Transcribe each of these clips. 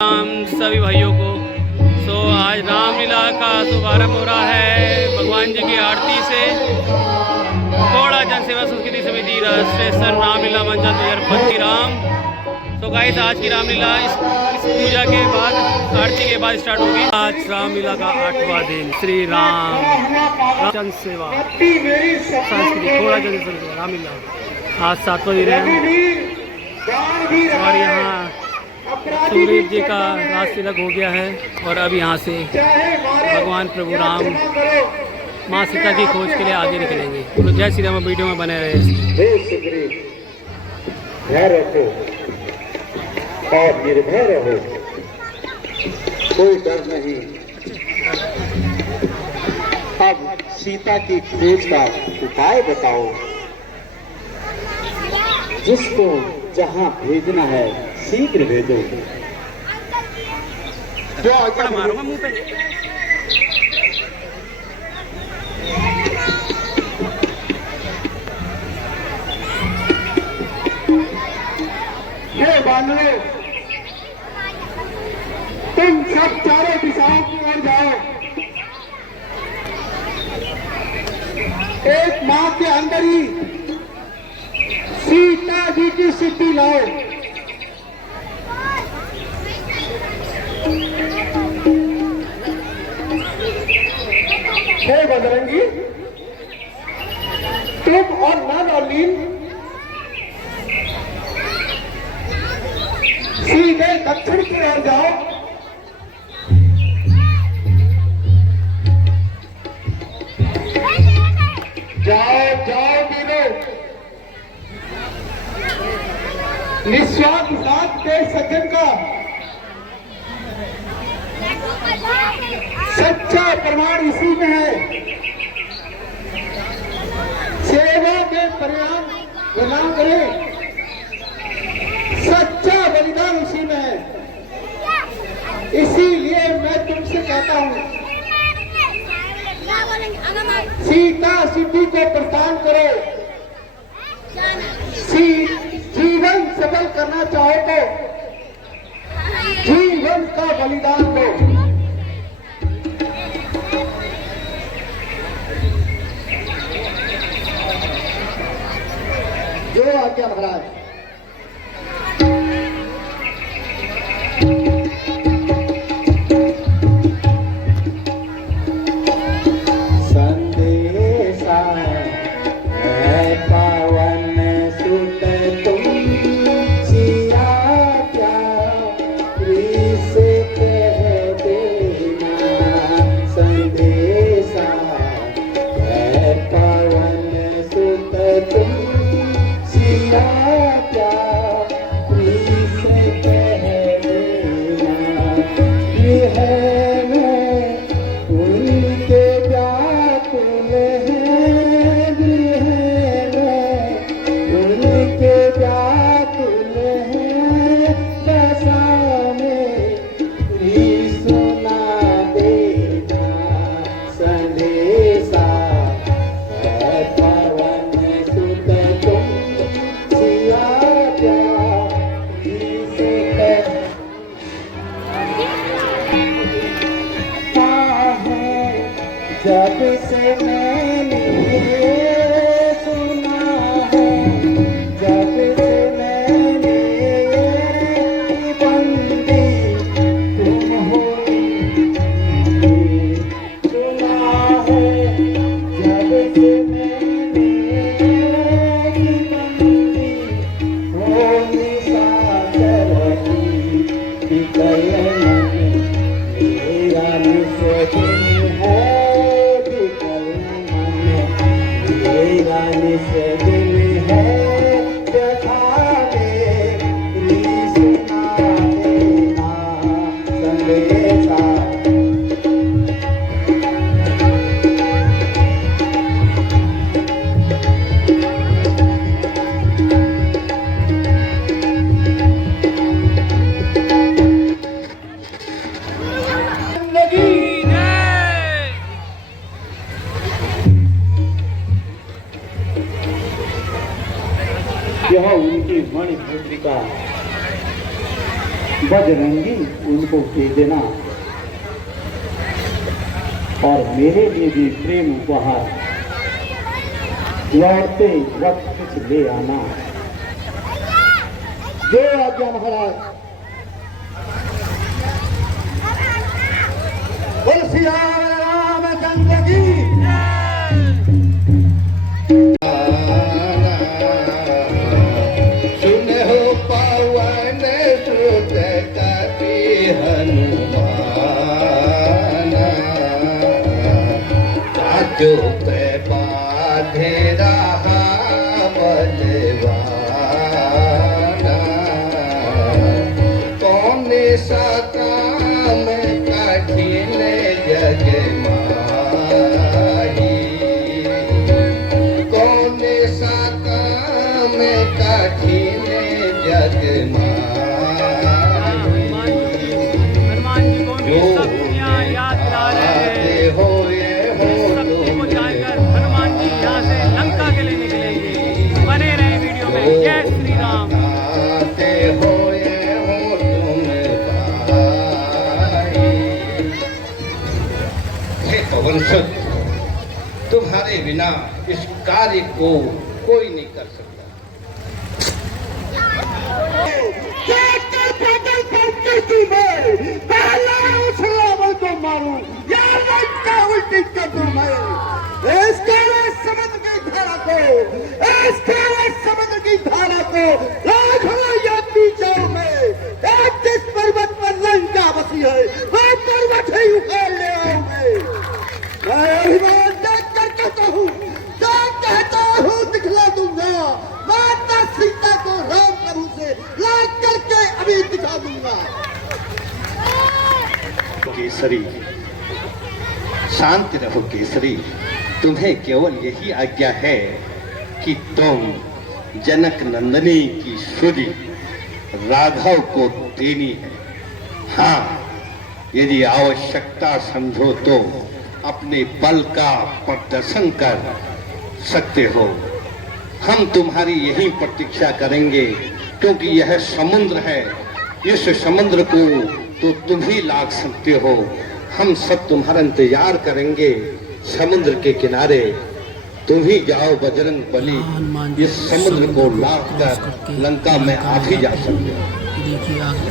राम सभी भाइयों को। आज रामलीला का शुभारंभ हो रहा है भगवान जी की आरती से। थोड़ा जनसेवा संस्कृति समिति रजिस्ट्रेशन रामलीला मंचन 2025 राम। गाइस आज की रामलीला इस पूजा के बाद आरती के बाद स्टार्ट होगी। आज रामलीला का 8वां दिन श्री राम जन सेवा संस्कृति थोड़ा जनसेवा रामलीला आज 7वां दिन है। और यहाँ सुग्रीव जी का राज तिलक हो गया है और अब यहाँ से भगवान प्रभु राम माँ सीता की खोज के लिए आगे निकलेंगे। तो जय श्री राम, वीडियो में बने रहे। रखो और निर्भय रहो, कोई डर नहीं। अब सीता की खोज का उपाय बताओ। जिसको जहाँ भेजना है शीघ्र भेजो। जो आज्ञा मारूंगा मुंह पे। हे बानरों, तुम सब चारों दिशाओं की ओर जाओ। एक माह के अंदर ही सीता जी की सिद्धि लाओ। हे बजरंगी, तुम और नन और नील सीधे दक्षिण की ओर जाओ। जाओ जाओ वीरों, निस्वार्थ साथ के सज्जन का सच्चा प्रमाण इसी में है। सेवा के परिणाम प्रदान करें, सच्चा बलिदान उसी में है। इसीलिए मैं तुमसे कहता हूं, सीता सिद्धि को प्रस्थान करो। जीवन सफल करना चाहो तो जीवन का बलिदान दो। जो आज्ञा महाराज। जब से मैंने सुना है, जब से मैंने बंदी तुम हो सुना है, जब से मैंने बंदी होनी सागर की मेरा निश्चय है। से दिल है सुना देना संदेशा। बजरंगी उनको दे देना और मेरे लिए भी प्रेम उपहार लौटते वक्त कुछ ले आना। जय आज्ञा महाराज। बोल सिया रामचंद्र की। जो पे बाधे रहा बलवाना, कौन सा काम कठिन जग माही, कौन सा काम कठिन जग माही। हनुमान जी को भी सब दुनिया याद दिला रहे हो। लंका के लिए निकलेंगे। बने रहे वीडियो में। जय श्री राम। हे पवन सुत, तुम्हारे बिना इस कार्य को कोई नहीं कर सकता। समुद्र की धारा को लाखों यात्री जाओ में एक जिस पर्वत पर लंका बसी है वह पर्वत ही उखाड़ ले आओगे। मैं अभिमान देख कर कहता हूँ दिखला दूंगा। माता सीता को राम प्रभु से लाद करके अभी दिखा दूंगा। केसरी, शांत रहो केसरी। तुम्हें केवल यही आज्ञा है कि तुम जनक नंदनी की सुरी राघव को देनी है। हाँ, यदि आवश्यकता समझो तो अपने बल का प्रदर्शन कर सकते हो। हम तुम्हारी यही प्रतीक्षा करेंगे, क्योंकि यह समुद्र है। इस समुद्र को तो तुम ही लाग सकते हो। हम सब तुम्हारा इंतजार करेंगे समुद्र के किनारे। तुम ही जाओ बजरंग बली, इस समुद्र को लाद कर लंका में आप ही जा सकते हो। देखिए आगे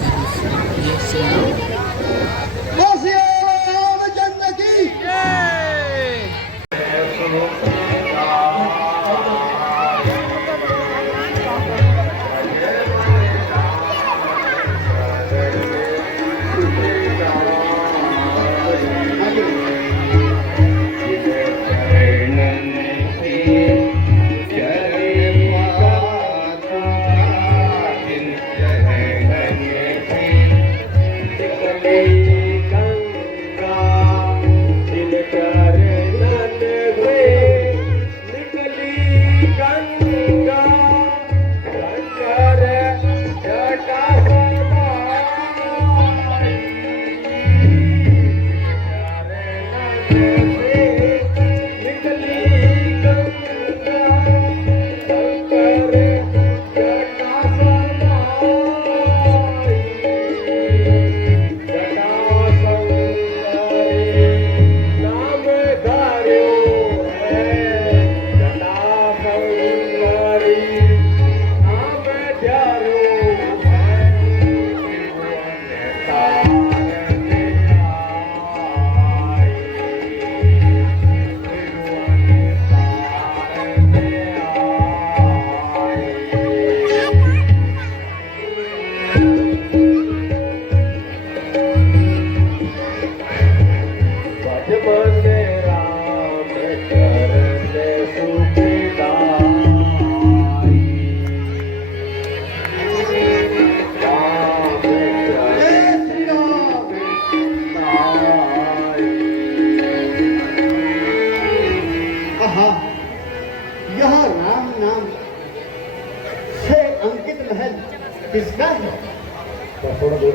किसका है? थोड़ा दूर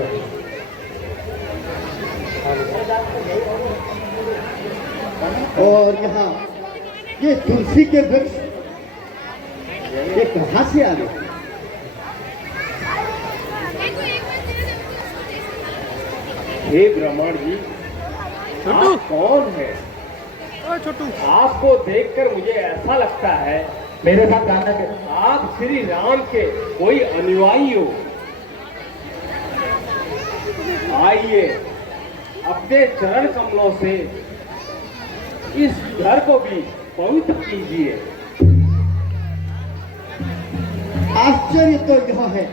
और यहाँ ये तुलसी के वृक्ष ये कहाँ से आ गए? हे ब्राह्मण जी, छोटू। आप कौन है? ओ छोटू, आपको देखकर मुझे ऐसा लगता है मेरे साथ जाना के आप श्री राम के कोई अनुयायी हो। आइए, अपने चरण कमलों से इस घर को भी पवित्र कीजिए। आश्चर्य तो यह है,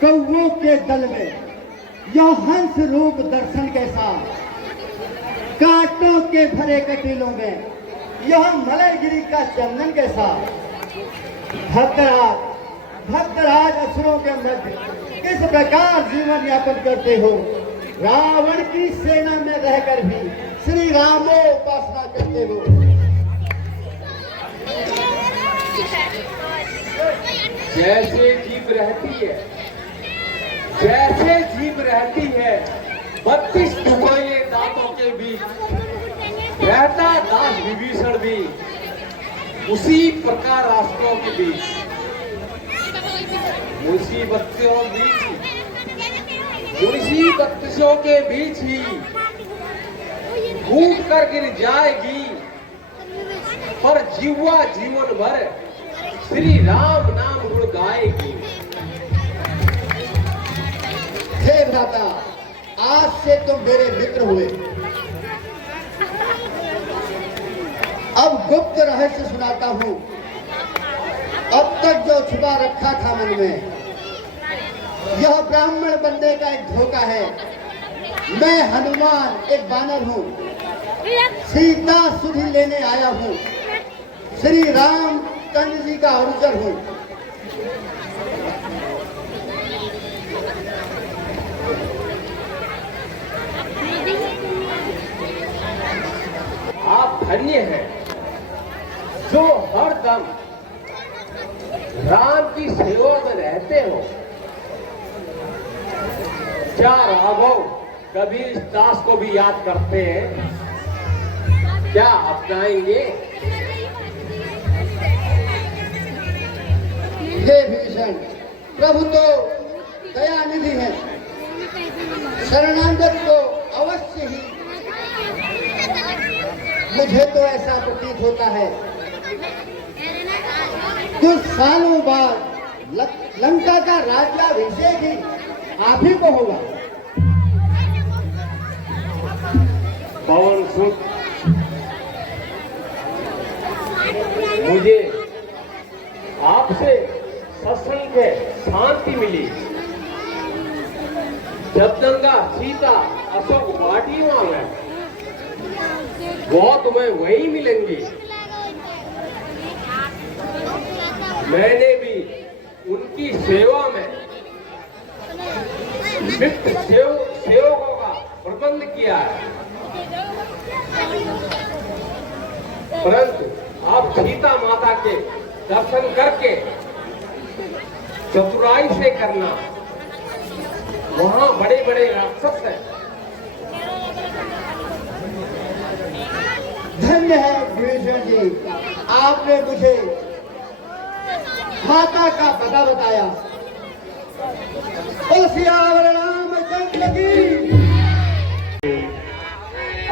कौवों के दल में यह हंस रूप दर्शन कैसा, कांटों के भरे कटीलों में यह मलयगिरी का चंदन कैसा। भक्तराज असुरों के मध्य किस प्रकार जीवन यापन करते हो, रावण की सेना में रहकर भी श्री रामोपासना करते हो। जैसे जीव रहती है 32 नुकीले दांतों के बीच रहता दास विभीषण भी उसी प्रकार रास्तों के बीच मुसीबतों के बीच ही घूट कर गिर जाएगी, पर जीवा जीवन भर श्री राम नाम गुण गाएगी। हे भ्राता, आज से तुम मेरे मित्र हुए। अब गुप्त रहस्य सुनाता हूँ। अब तक जो छुपा रखा था मन में, यह ब्राह्मण बनने का एक धोखा है। मैं हनुमान एक बानर हूँ, सीता सुधि लेने आया हूँ, श्री राम चंद्र जी का अनुचर हूँ। आप धन्य हैं जो हर दम राम की सेवा में रहते हो। क्या राघव कभी इस दास को भी याद करते हैं? क्या अपनाएंगे? हे भीषण, प्रभु तो दयानिधि है, शरणागत को अवश्य ही। मुझे तो ऐसा प्रतीत होता है कुछ सालों बाद लंका का राज्याभिषेक ही आप ही को होगा। पवन सुत, मुझे आपसे सत्संग से शांति मिली। जब गंगा सीता अशोक वाटियों में वो तुम्हें वही मिलेंगी। मैंने भी उनकी सेवा में सेवकों का प्रबंध किया है, परंतु आप सीता माता के दर्शन करके चतुराई से करना। वहां बड़े बड़े राक्षस हैं। धन्य है विभीषण जी, आपने मुझे माता का पता बताया। सियावर रामचंद्र की।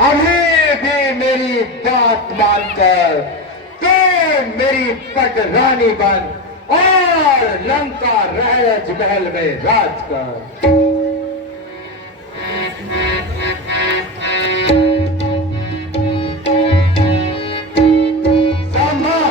अभी भी मेरी बात मानकर तू मेरी पट रानी बन और लंका राज महल में राज कर। Summer,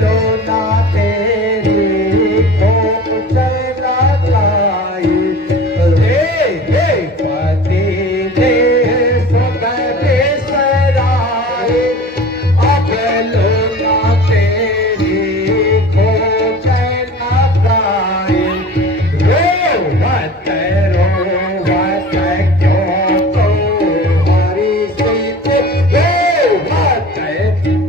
लो ना तेरी खोप चला जाए हे पति ने सब बिसराए अब लो ना तेरी खोप चला जाए रोवत क्यों तुम्हारी सीत रोवत क्यों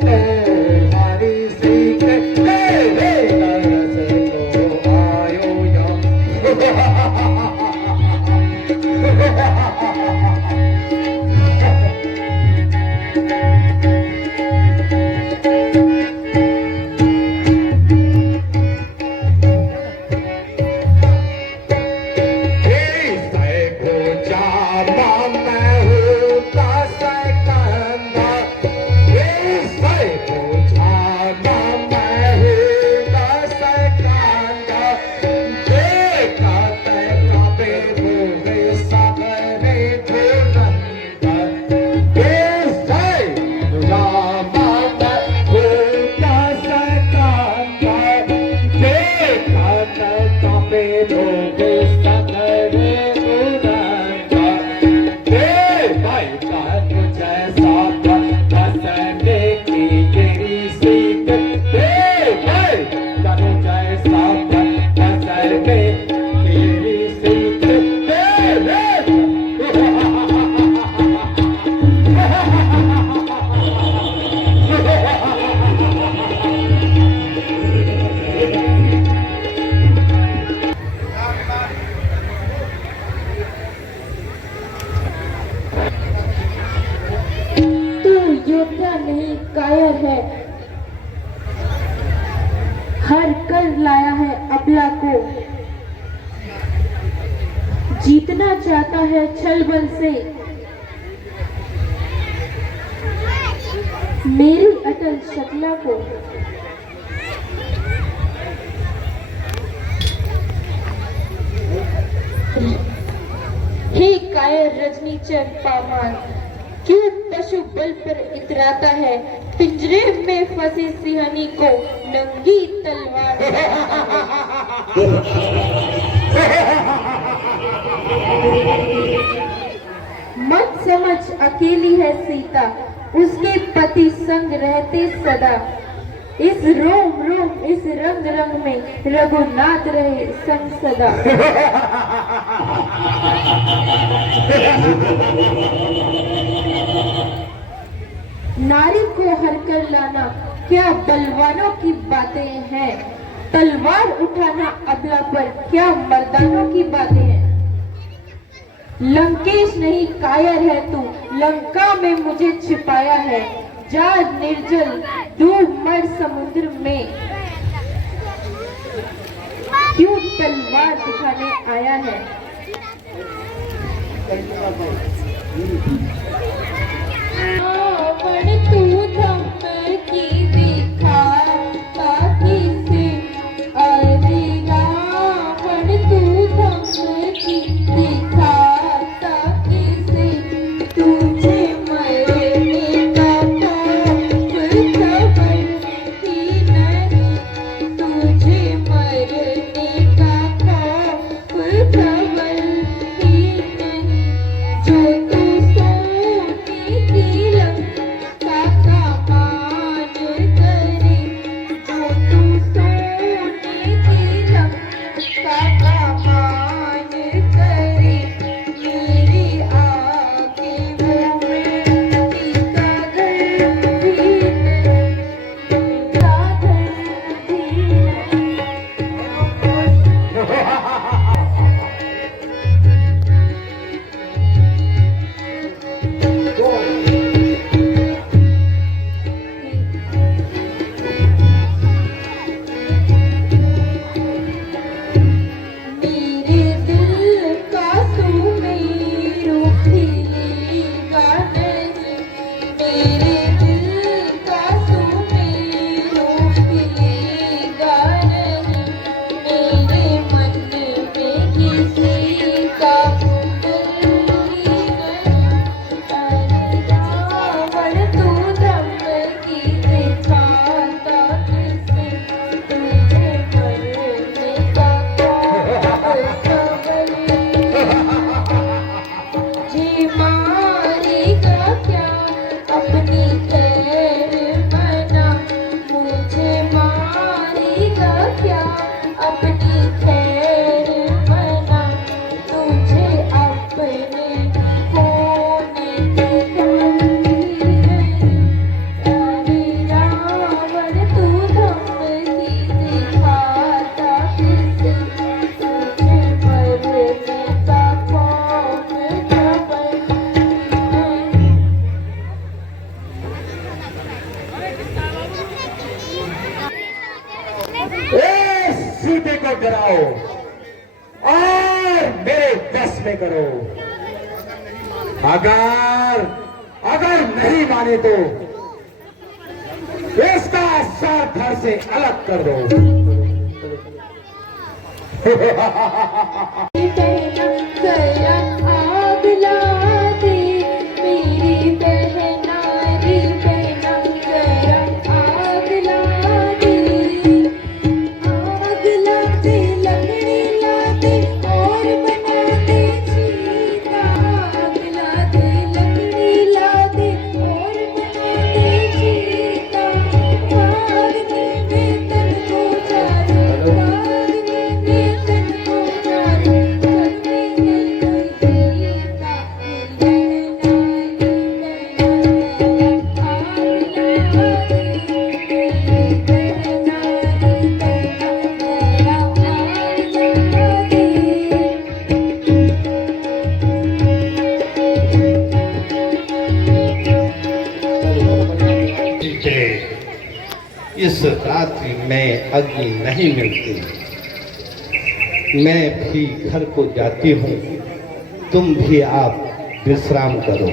तुम्हारी सीत तरस तो आयो नहीं कायर है, हर कर लाया है अबला को, जीतना चाहता है छल बल से, मेरी अटल शक्ला को। हे कायर रजनीचर पामार, क्यों पशु बल पर इतराता है, पिंजरे में फंसे सिंहनी को नंगी तलवार। मत समझ अकेली है सीता, उसके पति संग रहते सदा, इस रोम रोम इस रंग रंग में रघुनाथ रहे संग सदा। नारी को हर कर लाना क्या बलवानों की बातें हैं, तलवार उठाना अबला पर क्या मर्दानों की बातें हैं। लंकेश नहीं कायर है तू, लंका में मुझे छिपाया है, जा निर्जल डूब मर समुद्र में, क्यों तलवार दिखाने आया है। तू धम्म की दिखा ताकि से, अरे रावण तू धम्म की दिखा ताकि से, तुझे मरने का खौफ खबर ही नहीं, तुझे मरने का खौफ खबर ही नहीं, जो तू सोने की लंका सीते को डराओ और मेरे बस में करो। अगर नहीं माने तो इसका सर धड़ से अलग कर दो। गया आग ला दे मेरी बहनारी बहना गया आग ला दे लकड़ी ला दे और बना दे चीता आग ला दे लकड़ी ला दे और बना दे चीता आग में तन को चारों आग में तन को चारों इस रात्रि में अग्नि नहीं मिलती, मैं भी घर को जाती हूँ, तुम भी आप विश्राम करो।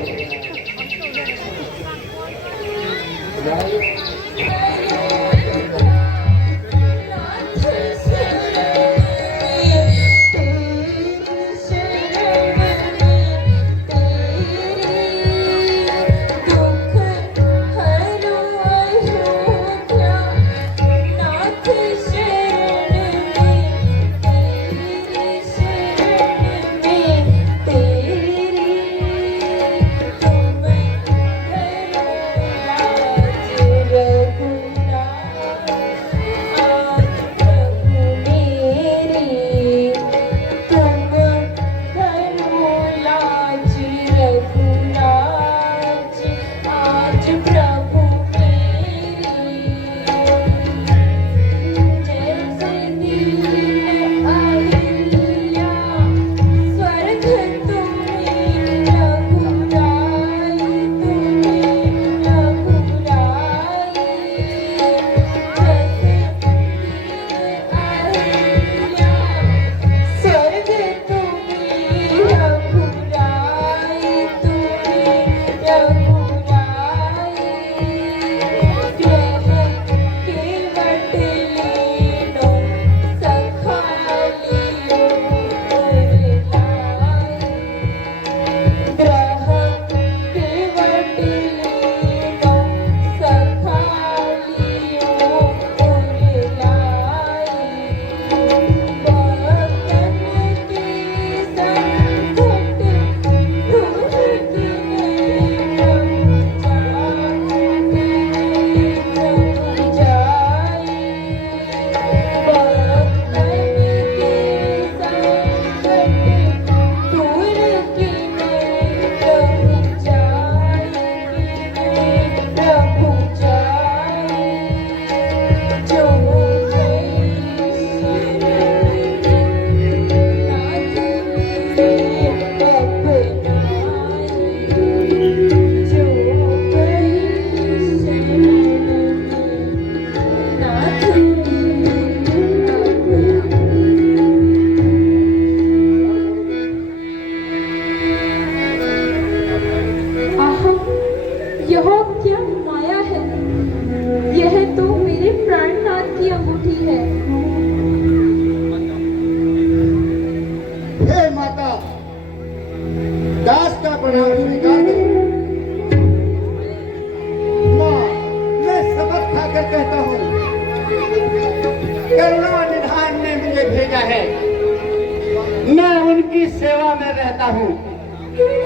मैं उनकी सेवा में रहता हूँ।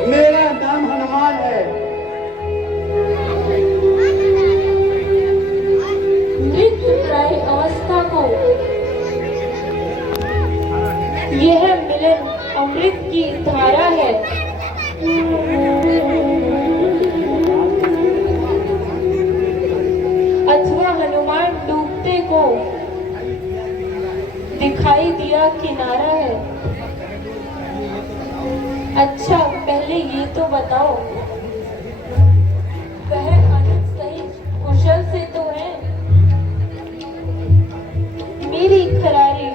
मेरा नाम हनुमान है। मृत्यु प्राय अवस्था को यह मिलन अमृत की धारा है। अथवा हनुमान डूबते को दिखाई दिया किनारा है। अच्छा पहले ये तो बताओ, वह अनंत सही कुशल से तो है? मेरी खरारी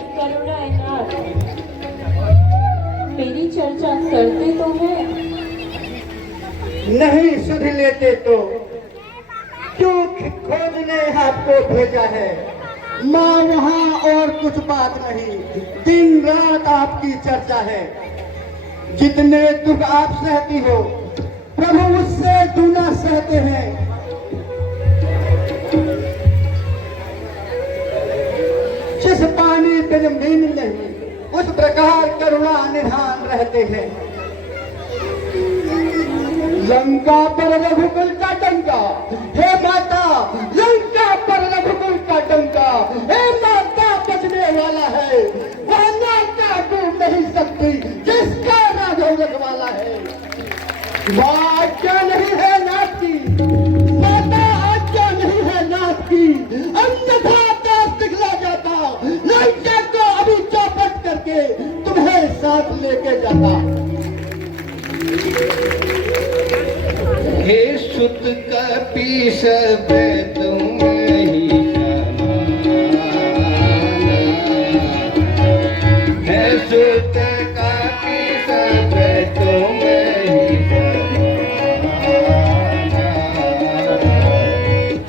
सुध लेते तो क्यों खोजने आपको भेजा है। माँ वहाँ और कुछ बात नहीं, दिन रात आपकी चर्चा है। जितने दुख आप सहती हो प्रभु उससे दूना सहते हैं। जिस पानी बिन मीन नहीं उस प्रकार करुणा निधान रहते हैं। लंका पर रघुकुल का डंका, हे माता लंका पर रघुकुल का डंका, हे माता बचने वाला है वह नाता डूब नहीं सकती जिसका राघव रखवाला है। वह आज्ञा नहीं है नाथ की, माता आज्ञा नहीं है नाथ की, अन्यथा दास दिखला जाता लंका को अभी चौपट करके तुम्हें साथ लेके जाता। हे सुत कपि सब तुम ही समाना, हे सुत कपि सब तुम ही समाना,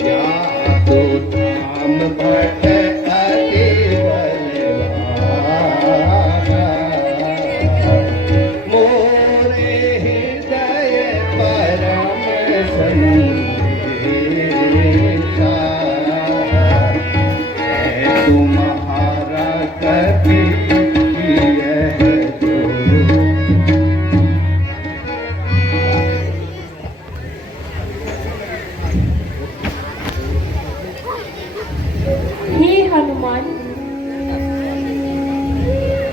क्या तो धाम भट अति बलवाना, मोरे हृदय परम संदेशा, है तुम्हारा कभी यह दो। हे हनुमान,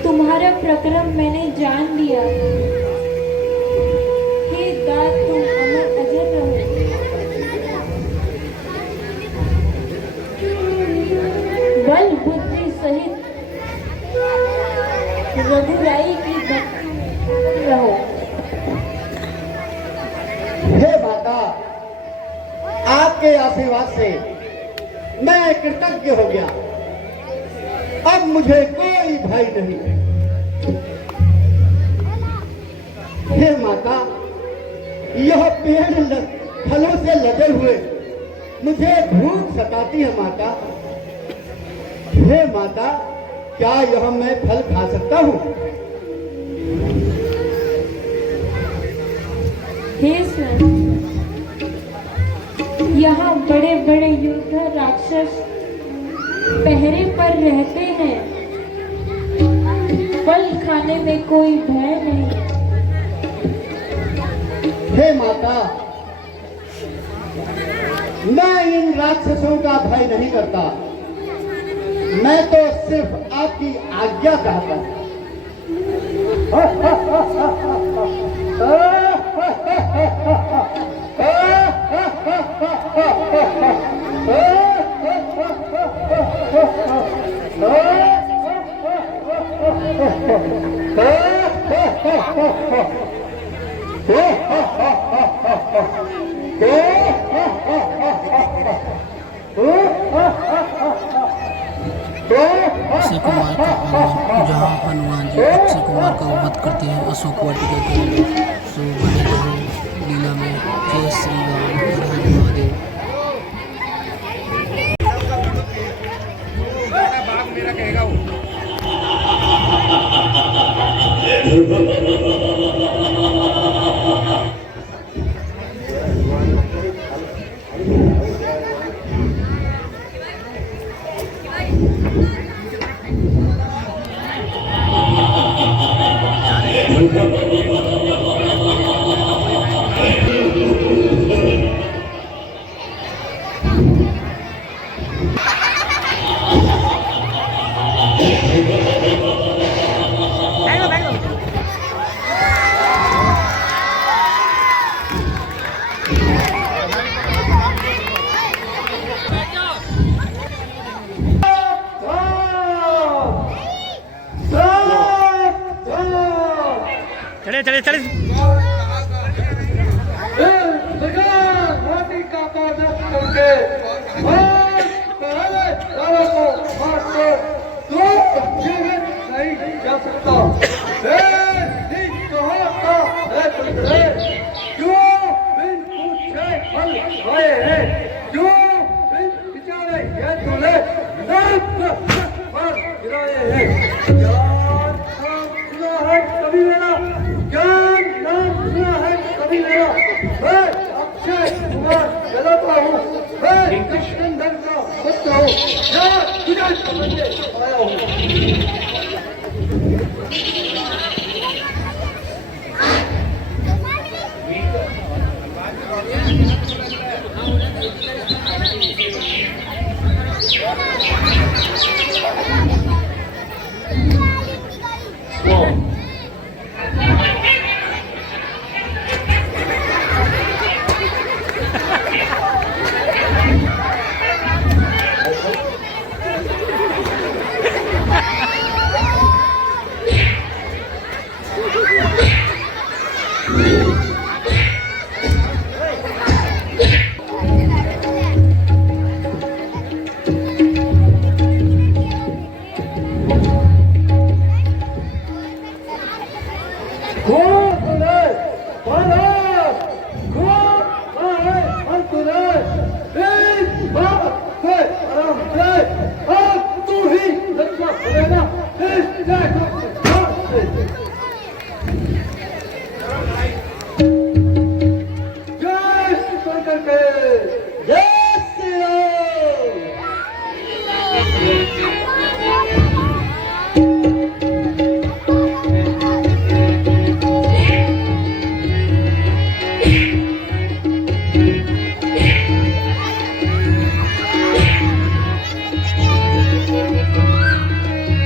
तुम्हारा प्रकरण मैंने जान लिया। हे दास तुम अमर अजर रहो। बल बुद्धि सहित रघुराई की भक्ति रहो। हे माता आपके आशीर्वाद से मैं कृतज्ञ हो गया। अब मुझे कोई भय नहीं। हे माता यह पेड़ फलों से लदे हुए मुझे भूख सताती है माता। हे माता क्या यह मैं फल खा सकता हूँ? हे स्वामी, यहाँ बड़े बड़े योद्धा राक्षस पहरे पर रहते हैं। फल खाने में कोई भय नहीं। हे माता मैं इन राक्षसों का भय नहीं करता। मैं तो सिर्फ आपकी आज्ञा चाहता हूँ। अक्षय कुमार का आगमन, जहां हनुमान जी अक्षय कुमार का वध करते हैं अशोक वाटिका के अंदर। सो बने रहो लीला में। जय श्री राम, हर हर महादेव। चले चले चले वाटिका का दर्शन करके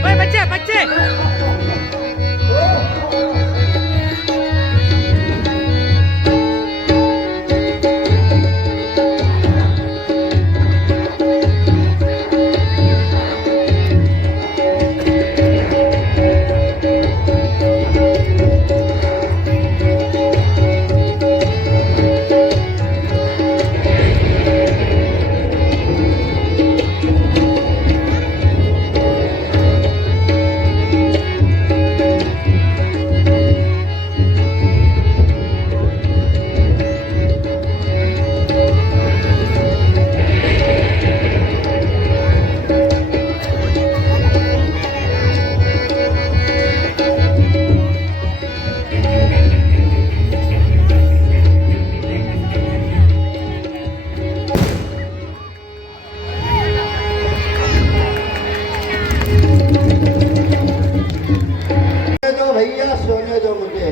ओए बच्चे बच्चे भैया सोने दो मुझे।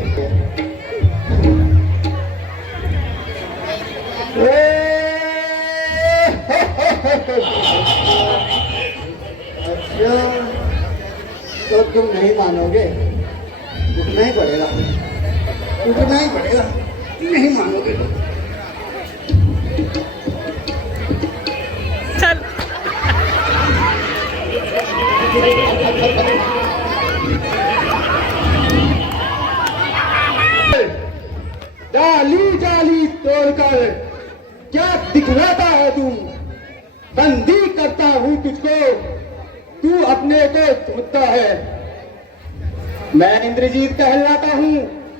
अच्छा तो तुम नहीं मानोगे, उठना ही पड़ेगा, उठना ही पड़ेगा, नहीं मानोगे तो। चल जाली जाली तोड़कर क्या दिखलाता है तुम? बंदी करता हूँ तुझको, तू अपने को समझता है। मैं इंद्रजीत कहलाता हूँ,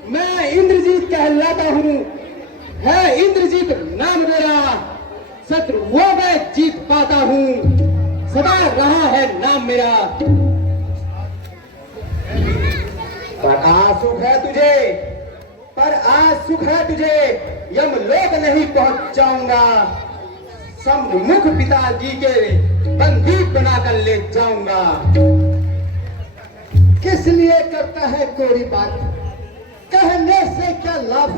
मैं इंद्रजीत कहलाता हूँ। है इंद्रजीत नाम मेरा, शत्रुओं में जीत पाता हूँ, सदा रहा है नाम मेरा। पर आज सुख है तुझे, पर आज सुख है तुझे, यमलोक नहीं पहुंचाऊंगा, सम्मुख पिताजी के बंदी बनाकर ले जाऊंगा। किस लिए करता है कोरी बात, कहने से क्या लाभ,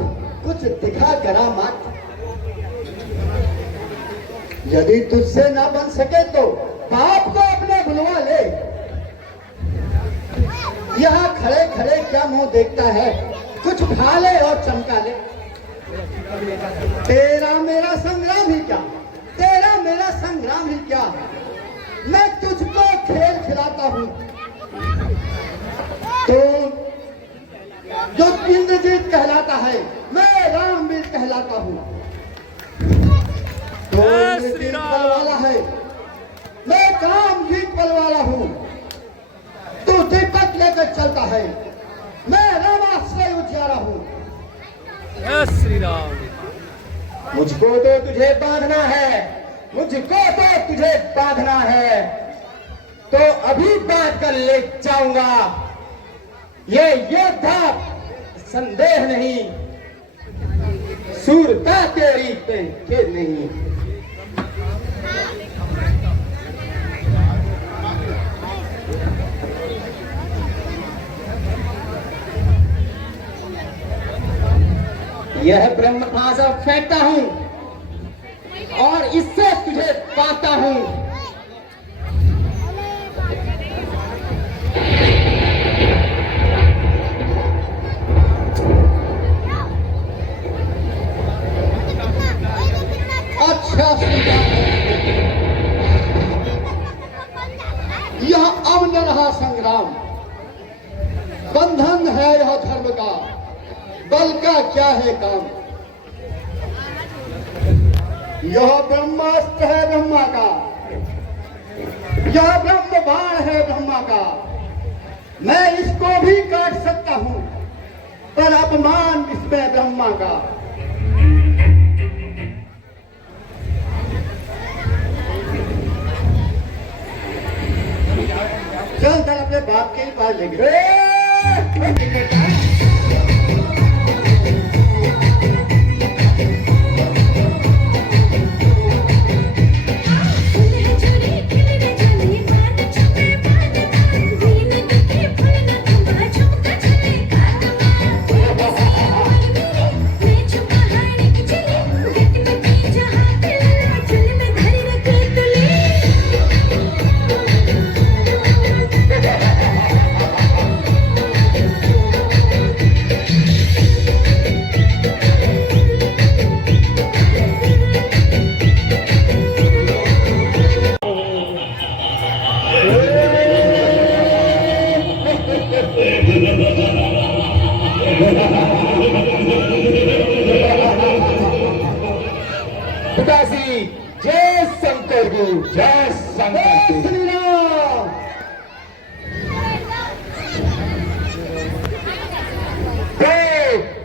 कुछ दिखा करा मत। यदि तुझसे ना बन सके तो बाप को अपने बुलवा ले। यहाँ खड़े खड़े क्या मुंह देखता है, कुछ खा ले और चमका ले। तेरा मेरा संग्राम ही क्या, तेरा मेरा संग्राम ही क्या। मैं तुझको खेल खिलाता हूँ, तो जो इंद्रजीत कहलाता है, मैं रामवीर कहलाता हूँ। तो इंद्रजीत बलवाला है, मैं कामजीत बलवाला हूँ। तू दीपक लेकर चलता है, मैं रामाश्रय उजियारा हूँ। जय श्री राम। मुझको तो तुझे बांधना है, मुझको तो तुझे बांधना है, तो अभी बांध कर ले जाऊंगा। ये योद्धा संदेह नहीं, सूरता तेरी पे खेद नहीं। यह ब्रह्म भाषा फेंकता हूं और इससे तुझे पाता हूं। अच्छा सुनता यह अब न रहा संग्राम, बंधन है यह धर्म का, बल का क्या है काम। यह ब्रह्मास्त्र है ब्रह्मा का, यह ब्रह्म बाण है ब्रह्मा का। मैं इसको भी काट सकता हूं, पर अपमान इसमें ब्रह्मा का। चल चल अपने बाप के ही पास लेंगे। पिताजी जय शंकर गुरु, जय शंकर गुरु।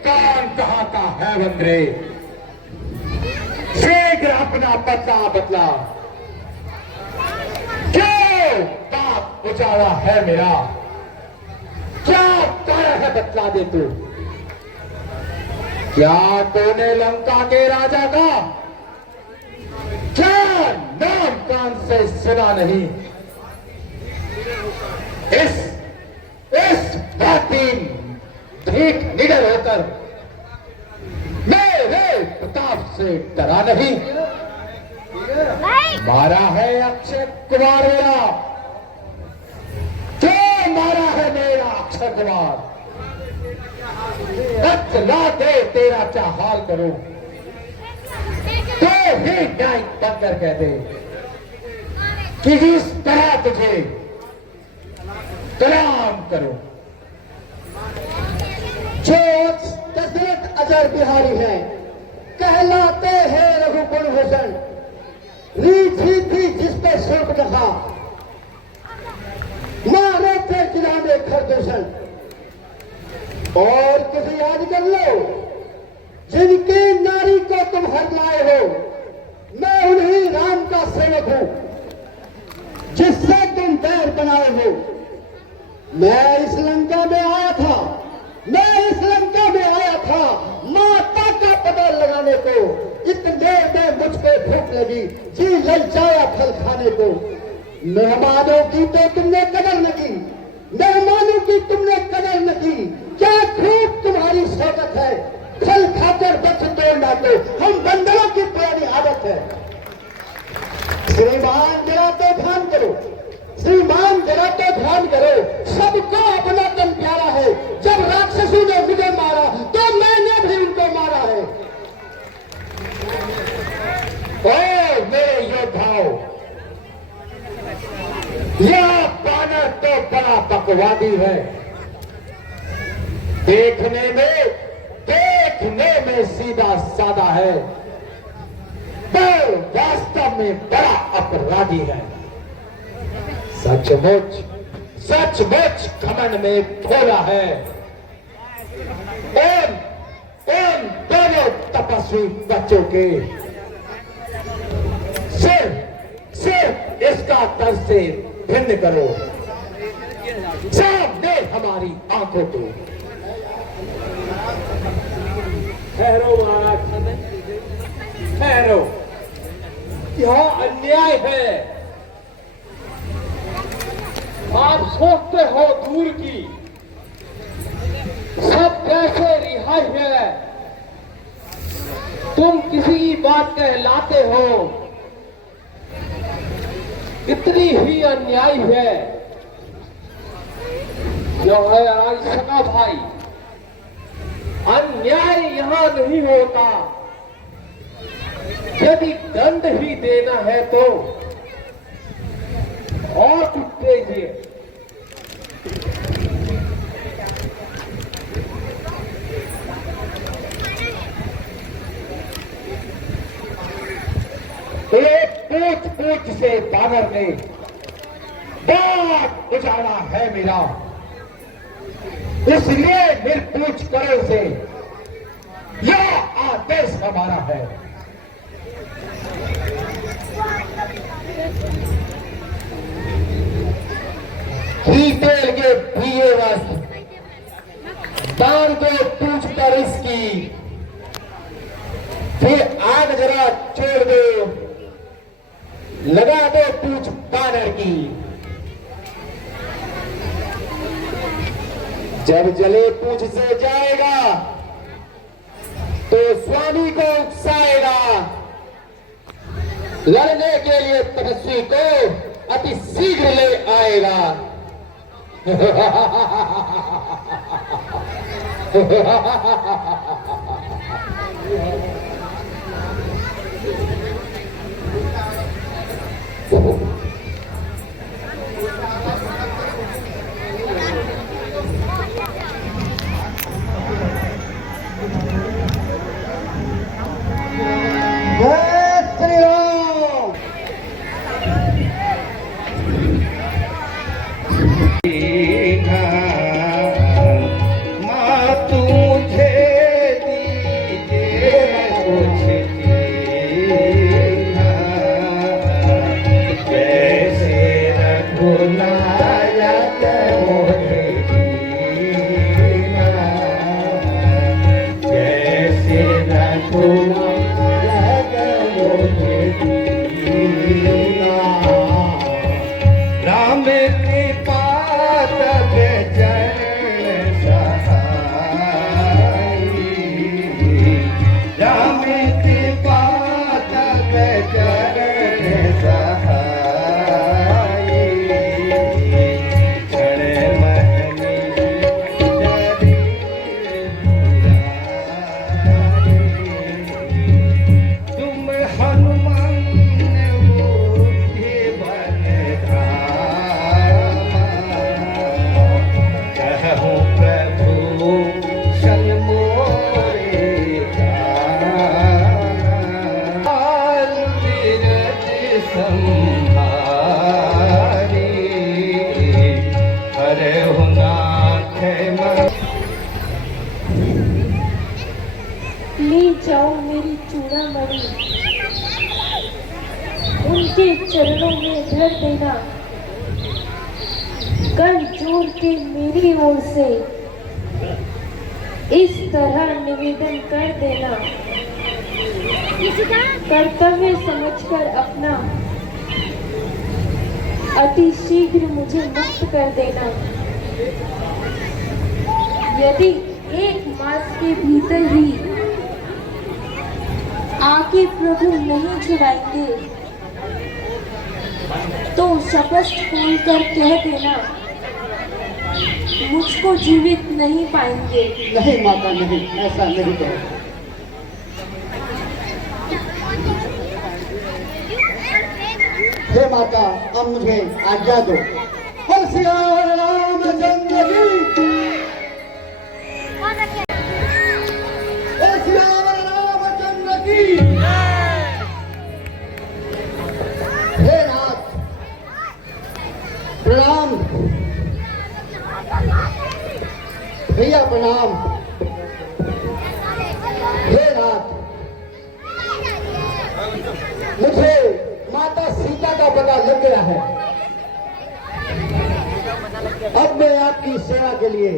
काम कहाँ का है बंदरे, शीघ्र अपना पता बतला। क्यों बाप उजाड़ा है मेरा, क्या कारण है बतला दे तू। क्या तूने लंका के राजा का क्या नाम कान से सुना नहीं। इस बातिन ठीक निडर होकर मेरे प्रताप से डरा नहीं। मारा है अक्षय कुमार मेरा, क्यों मारा है मेरा अक्षय कुमार। बतला दे तेरा क्या हाल करूं, तो ही न्याय बनकर कहते कि इस तरह तुझे कलाम करो। जो दशरथ अजर बिहारी है, कहलाते हैं रघुकुल भूषण। रीति थी जिस पे शोक रखा, मारे थे जिला में खरदूषण। और किसी याद कर लो, जिनकी नारी को तुम हर लाए हो, मैं उन्हीं राम का सेवक हूं जिससे तुम बैर बनाए हो। मैं इस लंका में आया था, माता का पता लगाने को। इतने में मुझको भूख लगी, जी ललचाया फल खाने को। मेहमानों की तो तुमने कदर न की, मेहमानों की तुमने कदर न की। क्या खूब तुम्हारी शौकत है, फल खाकर बच तोड़ना तो हम बंदरों की पुरानी आदत है। श्रीमान जरा तो ध्यान करो, श्रीमान जरा तो ध्यान करो। सबको अपना तन प्यारा है। जब राक्षसों ने मुझे मारा तो मैंने भी उनको मारा है। ओ मेरे योद्धाओं, यह बानर तो बड़ा बकवादी है। देखने में सीधा साधा है, पर वास्तव में बड़ा अपराधी है। सचमुच घमंड में भोला है। उन दोनों तपस्वी बच्चों के सिर्फ इसका दर से भिन्न करो, सामने हमारी आंखों को। ठहरो महाराज, ठहरो, यह अन्याय है। आप सोचते हो दूर की सब कैसे रिहाई है, तुम किसी बात कहलाते हो, इतनी ही अन्याय है जो है आज सका भाई। अन्याय यहां नहीं होता, यदि दंड ही देना है तो और कुछ दीजिए। एक पूछ पूछ से बाबर ने बात उजाड़ा है मेरा, इसलिए निर्पूछ करो से यह आदेश हमारा है। घी तेल के पिए वस्त्र दान को पूछ कर इसकी, फिर आग जरा छोड़ दो, लगा दो पूछ बानर की। जब जले पूछ से जाएगा तो स्वामी को उकसाएगा, लड़ने के लिए तपस्वी को अति शीघ्र ले आएगा। ले जाओ मेरी चूड़ामणि, उनके चरणों में धर देना, कर जोड़ के मेरी ओर से इस तरह निवेदन कर देना, कर्तव्य समझकर अपना अति शीघ्र मुझे मुक्त कर देना। यदि 1 मास के भीतर ही आके प्रभु नहीं छुड़ाएंगे तो शपथ खोलकर कह देना मुझको जीवित नहीं पाएंगे। नहीं माता नहीं, ऐसा नहीं करो। हे माता, अब मुझे आज्ञा दो। हर श्री रामचंद्र की, हर श्री रामचंद्र की। हे नाथ, प्रणाम। भैया प्रणाम। हे नाथ, मुझे माता सीता का पता लग गया है। अब मैं आपकी सेवा के लिए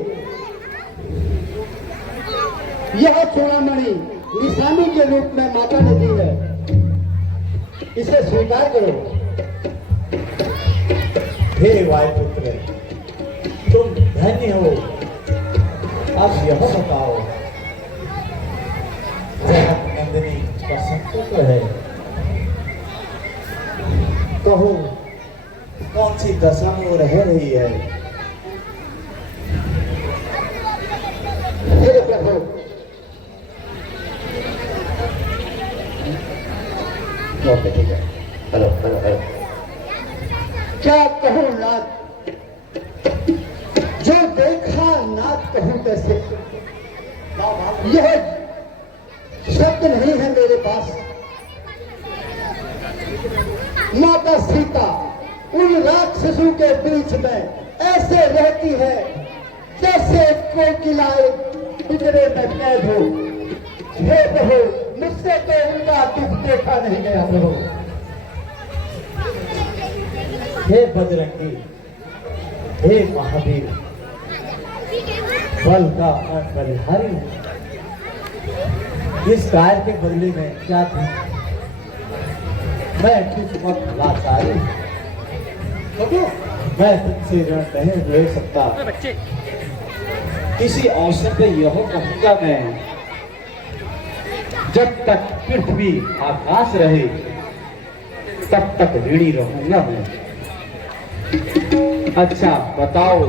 यह चूड़ामणि निशानी के रूप में माता ने दी है, इसे स्वीकार करो। हे वायुपुत्र, तुम धन्य हो। अब यह बताओ, जनक नंदिनी कसम तो है। कहो कौन सी दशा में वो रह रही है? हे प्रभु, ओके ठीक है, हेलो हेलो हेलो। क्या कहूँ नाथ, जो देखा नाथ कहूँ कैसे। यह शब्द नहीं है मेरे पास। माता सीता उन राक्षसों के बीच में ऐसे रहती है जैसे कोई किलाए पिंजरे में कैद हो। हे प्रभु, मुझसे तो उनका दुख देखा नहीं गया प्रभु। हे बजरंगी, हे महावीर, बल का बलिहारी, इस गाय के बदले में क्या थी? मैं कुछ वक्त लाचारी, मैं तुमसे ऋण नहीं ले सकता। किसी अवसर पे यह कहूंगा मैं, जब तक पृथ्वी आकाश रहे तब तक ऋणी रहूंगा मैं। अच्छा बताओ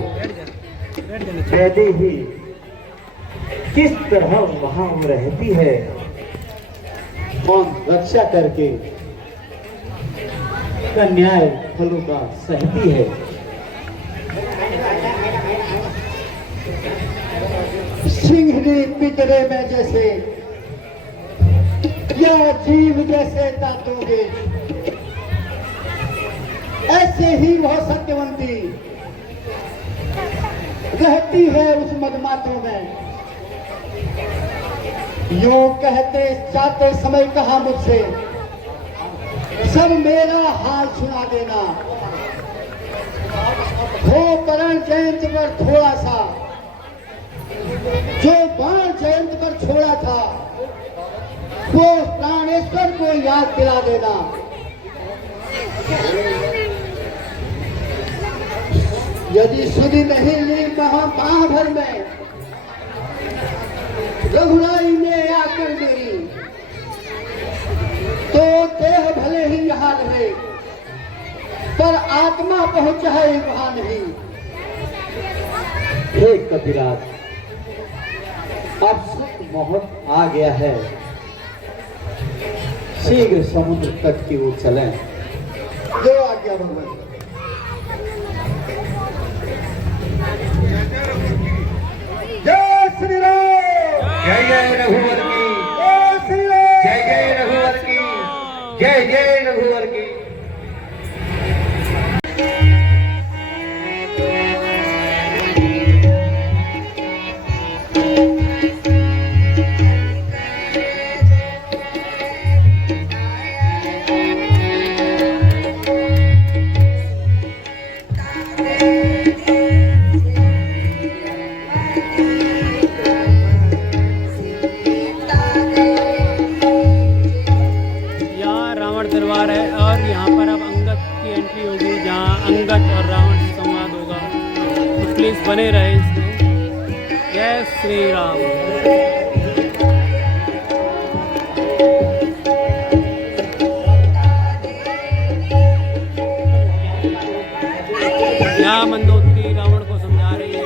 यदि ही किस तरह वहां रहती है, कौन रक्षा करके अन्याय फलों का सहती है। सिंहनी पिंजरे में जैसे या जीव जैसे दांतोगे, ऐसे ही वह सत्यवंती रहती है उस मदमातों में। यूं कहते जाते समय कहा मुझसे, सब मेरा हाल सुना देना। हो करण जयंत पर थोड़ा सा, जो बाण जयंत पर छोड़ा था, वो प्राणेश्वर को याद दिला देना। यदि सुधी नहीं ली महाभर में, रघुराई में आकर मेरी, तो देह भले ही यहाँ रहे पर आत्मा पहुंच जाए वहां नहीं। हे कपिराज, अब सुख मोहन आ गया है, शीघ्र समुद्र तट की ओर चलें। जो आज्ञा भगवान। जय श्री राम। जय जय रघुवर की, जय श्री राम। जय जय रघुवर की, जय जय रघुवर की। दरबार है और यहाँ पर अब अंगद की एंट्री होगी, जहाँ अंगद और रावण से संवाद होगा। तो प्लीज बने रहे इसमें। जय श्री राम। यहाँ मंदोदरी रावण को समझा रही है,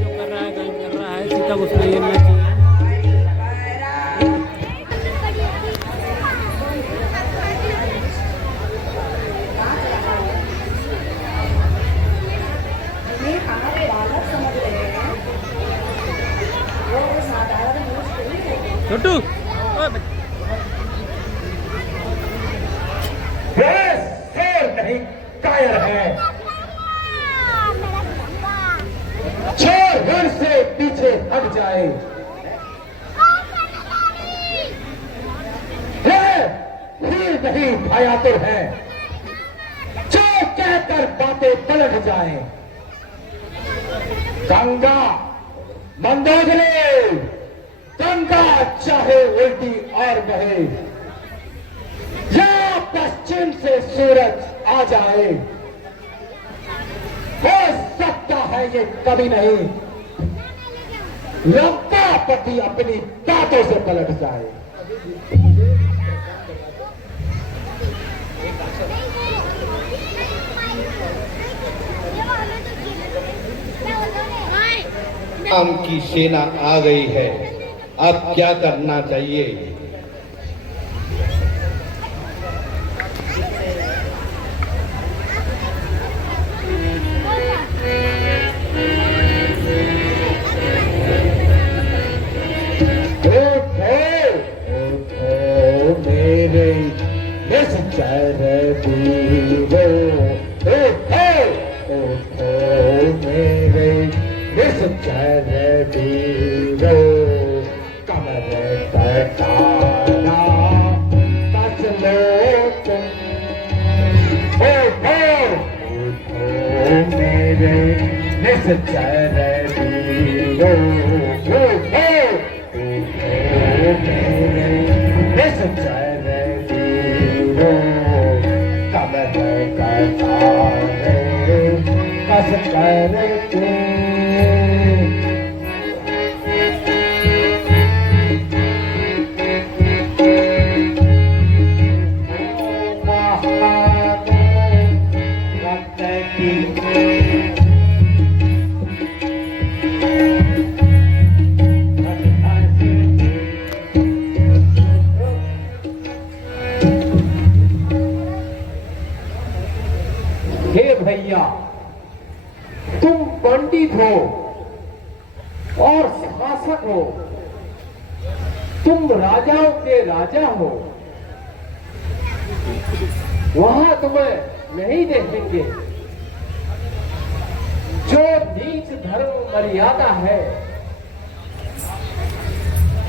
जो कर रहा है गलत कर रहा है, सीता को उसने ये नहीं चाहिए। छोटू नहीं कायर है, छोड़ घर से पीछे हट जाए। हीर नहीं भयातुर है, जो कहकर बातें पलट जाए। गंगा मंदोदरी, गंगा चाहे उल्टी और बहे, या पश्चिम से सूरज आ जाए, हो सकता है ये कभी नहीं। रब्बा सेनापति अपनी दांतों से पलट जाए। राम की सेना आ गई है, अब क्या करना चाहिए? मेरे निश्चर वीरो, मेरे निश्चर वीरो, कमर कटाना कस लो तुम। मेरे निश्चर वीरो, मेरे निश्चर वीरो, कमर कटाने कस करके। हे भैया, तुम पंडित हो और शासक हो, तुम राजाओं के राजा हो, वहां तुम्हें नहीं देखेंगे। जो नीच धर्म मर्यादा है,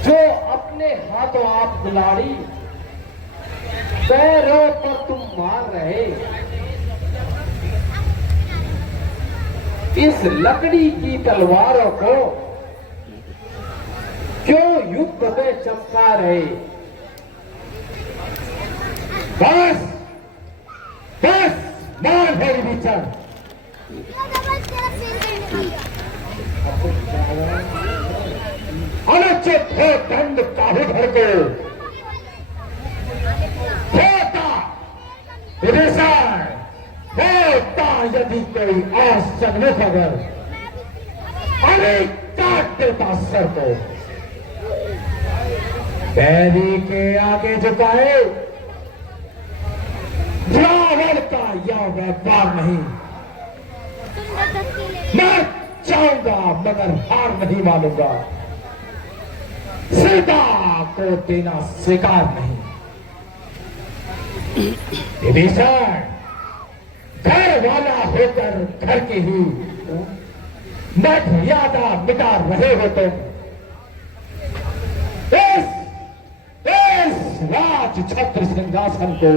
जो अपने हाथों आप खिलाड़ी पैरों पर तुम मार रहे, इस लकड़ी की तलवारों को क्यों युद्ध में चमका रहे? बस बस मार मेरी विचार। अनुचित हो दंड काहे भर के होता होता यदि कोई और सन्मुख अगर अरे काट देता सर को, बैरी के आगे झुकाए रावण का यह व्यापार नहीं। मैं चाहूंगा मगर हार नहीं मानूंगा, सीता को देना स्वीकार नहीं। विभीषण, घर वाला होकर घर की ही मर्यादा मिटा रहे हो तुम, इस राज छत्र सिंहासन को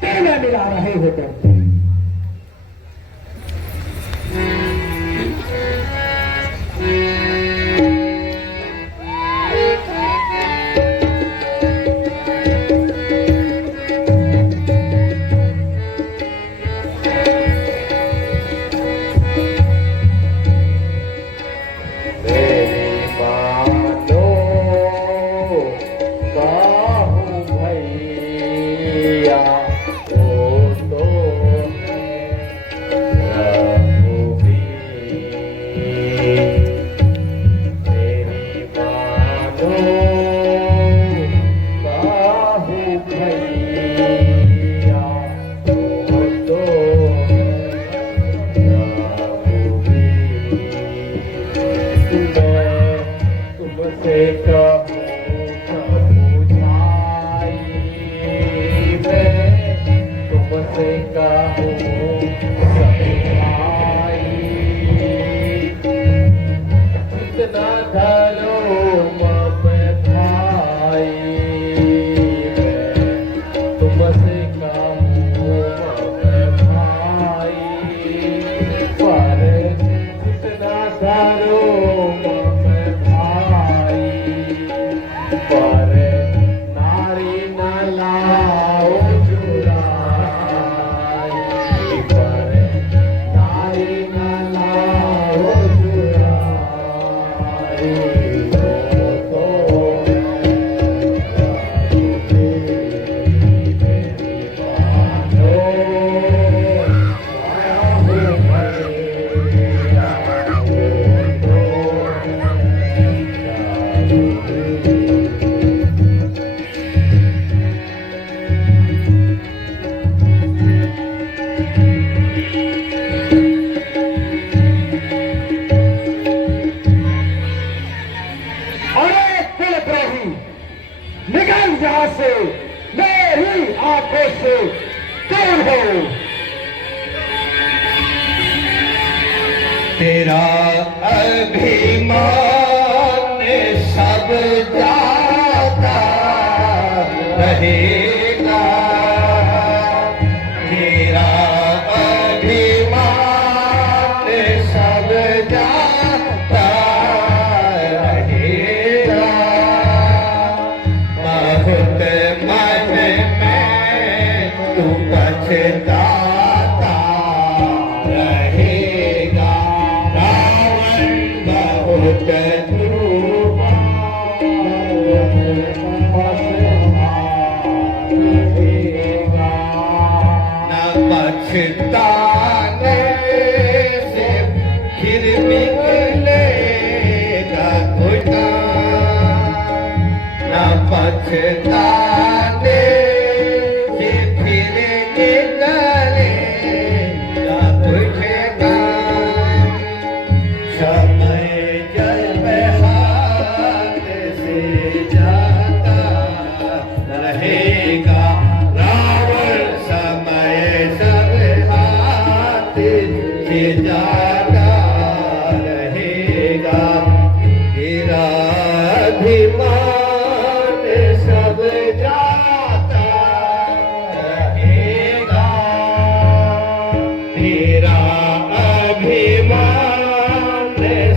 तेरे मिला रहे हो तुम। आंखों से दूर हो। तेरा अभिमान सब जाता रहेगा, तेरा अभिमान सब जाता रहेगा। बहुत मन में तू पछताता रहेगा। रावण बहुत धूर्त न पछताने से फिर निकलेगा कोई न पछताने से फिर निकलेगा कोई समय जब हाथ से जाता रहेगा। रावण समय सब हाथ से जाता रहेगा। तेरा अभिमान सब जाता रहेगा, तेरा अभिमान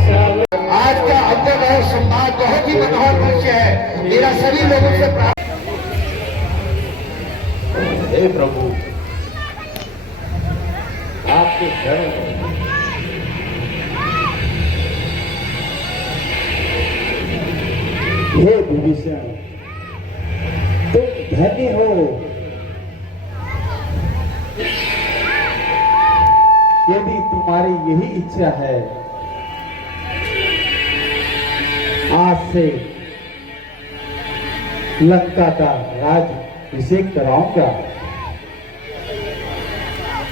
सब। आज का अव्यय और संवाद बहुत ही मनोहर दृश्य है। मेरा सभी लोगों से हे प्रभु, आपके शरण हे विभीषण, तुम धन्य हो। यदि तुम्हारी यही इच्छा है, आज से लंका का राज्याभिषेक कराऊंगा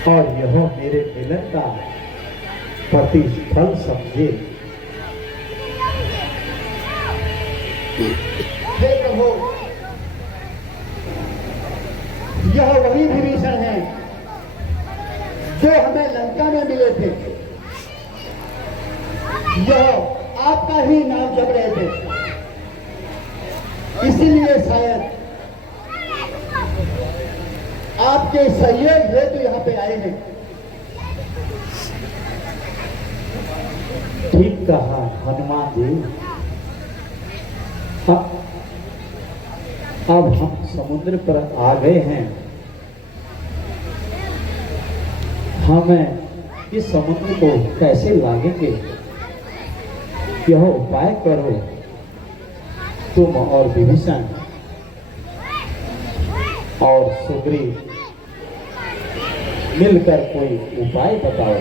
और यह मेरे मिलन का प्रतिफल समझे। हे प्रभु, यह वही विभीषण है जो हमें लंका में मिले थे। यह आपका ही नाम जप रहे थे, इसीलिए शायद आपके सहयोग हेतु यहाँ पे आए हैं। ठीक कहा हनुमान जी। अब हम समुद्र पर आ गए हैं। हमें इस समुद्र को कैसे लागेंगे, यह उपाय करो। तुम और विभीषण और सुग्रीव मिलकर कोई उपाय बताओ।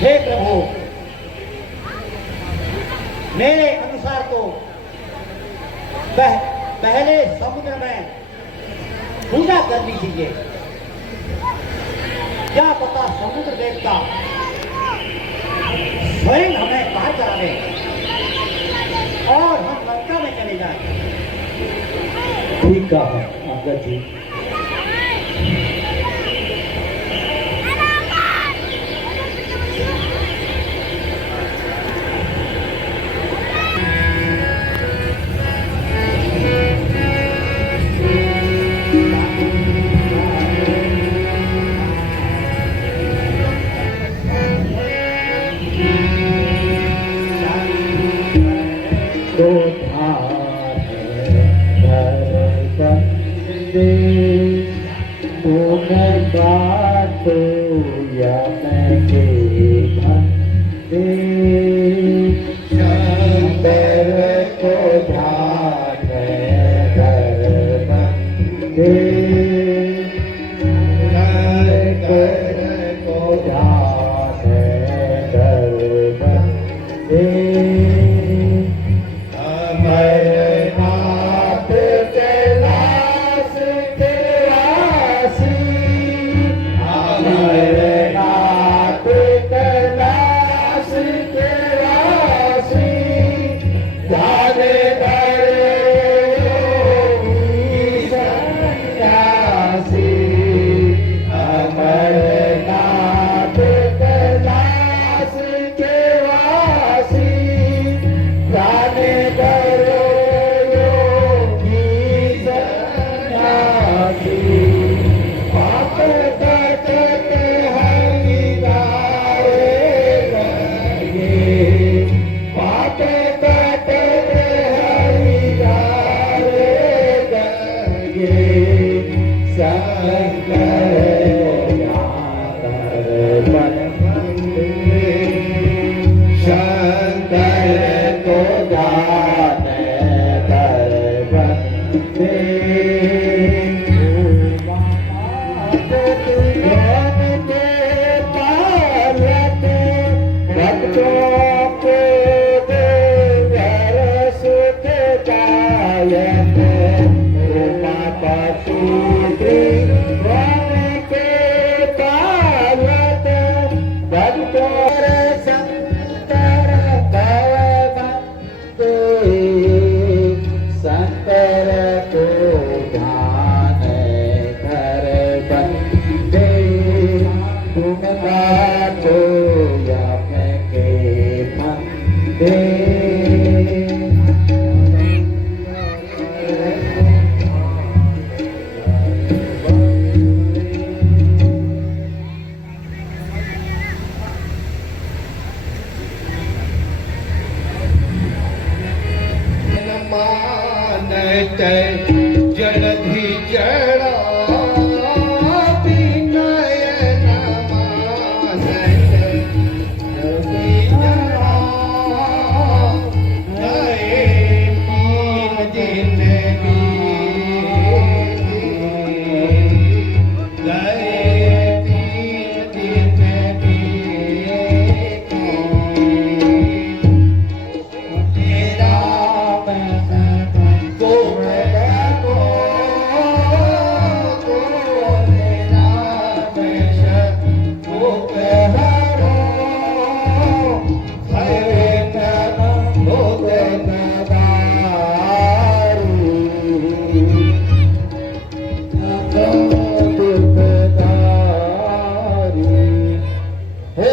हे प्रभु, मेरे अनुसार तो पहले समुद्र में पूजा करनी चाहिए। क्या पता समुद्र देवता स्वयं हमें पार करा दे और हम लंका में चले जाए। ठीक कहा अंगद जी। तो धार भर बंदे जलधि जड़ा नयन मानत जलधि जड़ा नए तीन दिन गए तीन दिन तेरा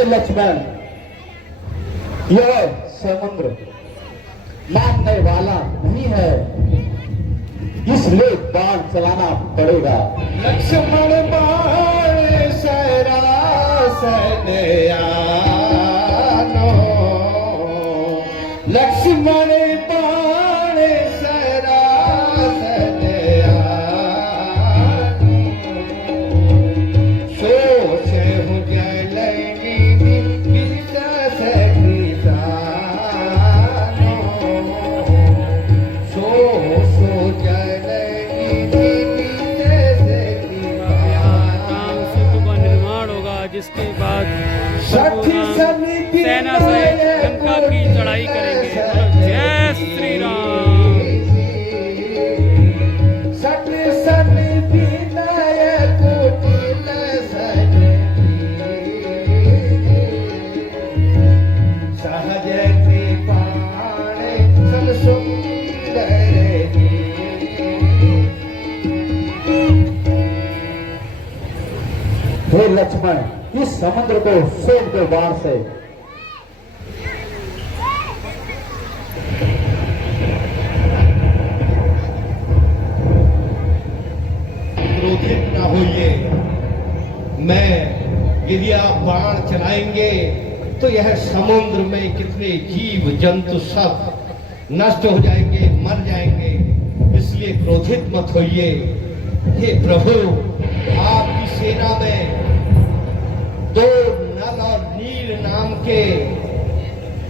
लक्ष्मण, यह समुद्र मानने वाला नहीं है, इसलिए बाण चलाना पड़ेगा। लक्ष्मण बाण सरासनयानो, लक्ष्मण बाण सरासनयानो, सोच हूँ जलनी विषस कृषानो, सो जलनी राम सेतु का निर्माण होगा, जिसके बाद प्रभु राम सेना सहित लंका की चढ़ाई करेंगे। बोलो जय श्री राम। सत सन विनय कुटिल सहज कृपाण सब सुंदर। हे लक्ष्मण, इस समुद्र को सोम के बाण से क्रोधित न होइए। मैं यदि आप बाण चलाएंगे तो यह समुद्र में कितने जीव जंतु सब नष्ट हो जाएंगे, मर जाएंगे, इसलिए क्रोधित मत होइए। हे प्रभु, आपकी सेना में दो नल और नील नाम के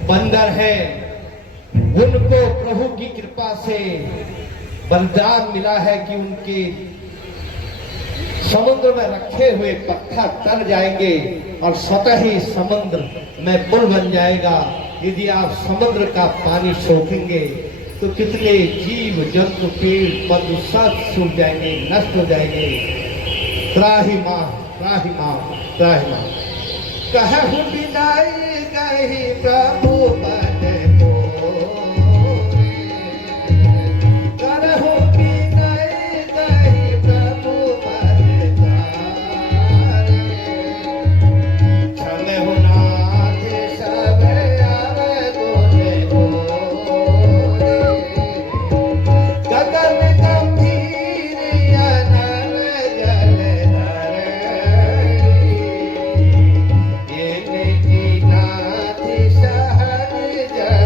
बंदर हैं, उनको प्रभु की कृपा से वरदान मिला है कि उनके समुद्र में रखे हुए पत्थर तर जाएंगे और स्वतः ही समुद्र में पुल बन जाएगा। यदि आप समुद्र का पानी सोखेंगे तो कितने जीव जंतु पेड़ पशु सब सूख जाएंगे, नष्ट हो जाएंगे। त्राहि मां, त्राहि मां, त्राहि मां। कहु विनय गहि प्रभु पद मोरे, करहु विनय गहि प्रभु पद तारे, क्षमहु नाथ सब अवगुण मोरे, गगन गंभीर अनल जलधर, ये नाथ सहज जल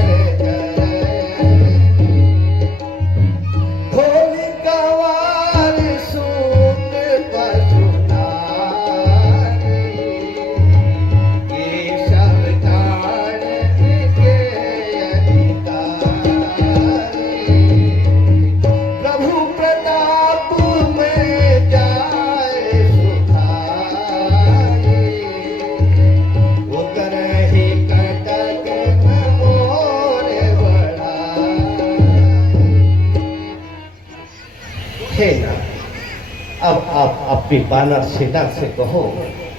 अपनी वानर सेना से कहो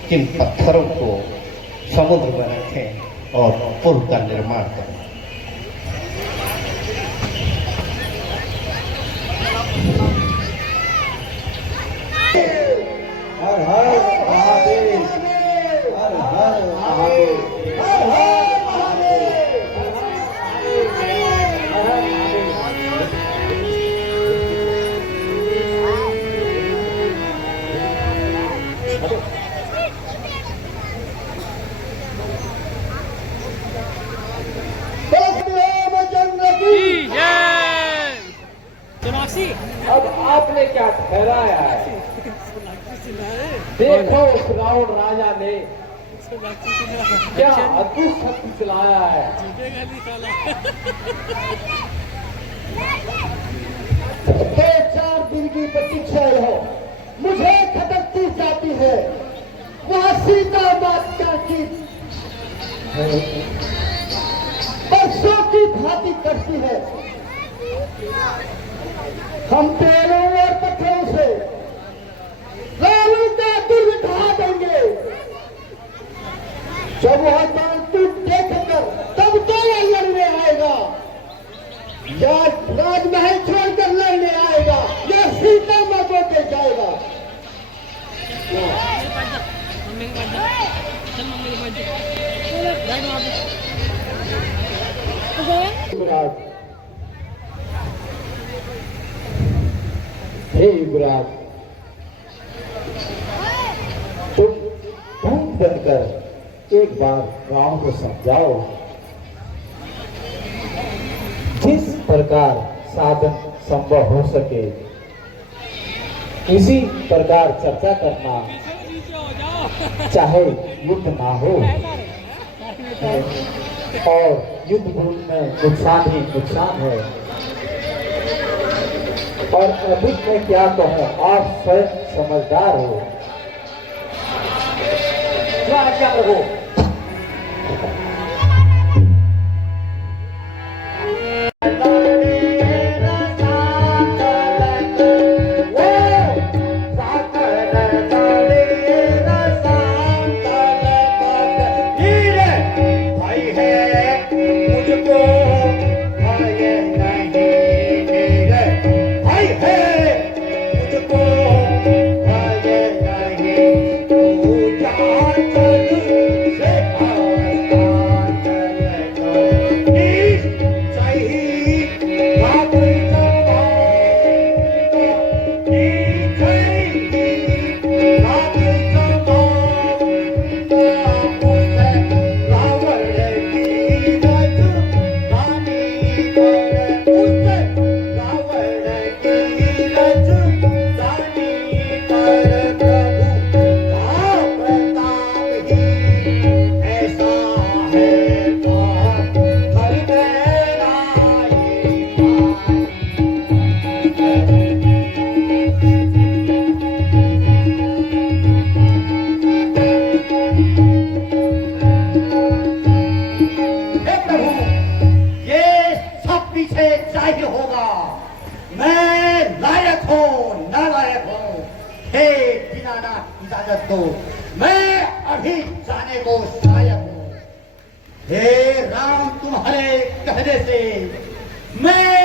कि इन पत्थरों को समुद्र में रखें और पुल का निर्माण करें। हर हर महादेव, हर हर महादेव, हर हर महादेव। रामचंद्र की जय। अब आपने क्या ठहराया है? देखो उस रावण राजा ने क्या अद्भुत शक्ति चलाया है। 4 दिन की प्रतीक्षा रहो, मुझे खटकती जाती है वहाँ सीता माता की बरसों की भांति करती है। हम पेड़ों और पत्थरों से रावण का दुर्ग ढा देंगे। जब वह तू देखकर तब तो वह लड़ने आएगा, या राजमहल छोड़कर लड़ने आएगा, या सीता माँ को दे जाएगा। हे युवराज, तुम भूत बनकर एक बार राम को समझाओ। जिस प्रकार साधन संभव हो सके उसी प्रकार चर्चा करना, चाहे युद्ध ना हो और युद्ध भूमि में नुकसान ही नुकसान है। और अधिक मैं क्या कहूँ, आप स्वयं समझदार हो। क्या हो इजाजत दो, मैं अभी जाने को शायद हूँ। हे राम, तुम्हारे कहने से मैं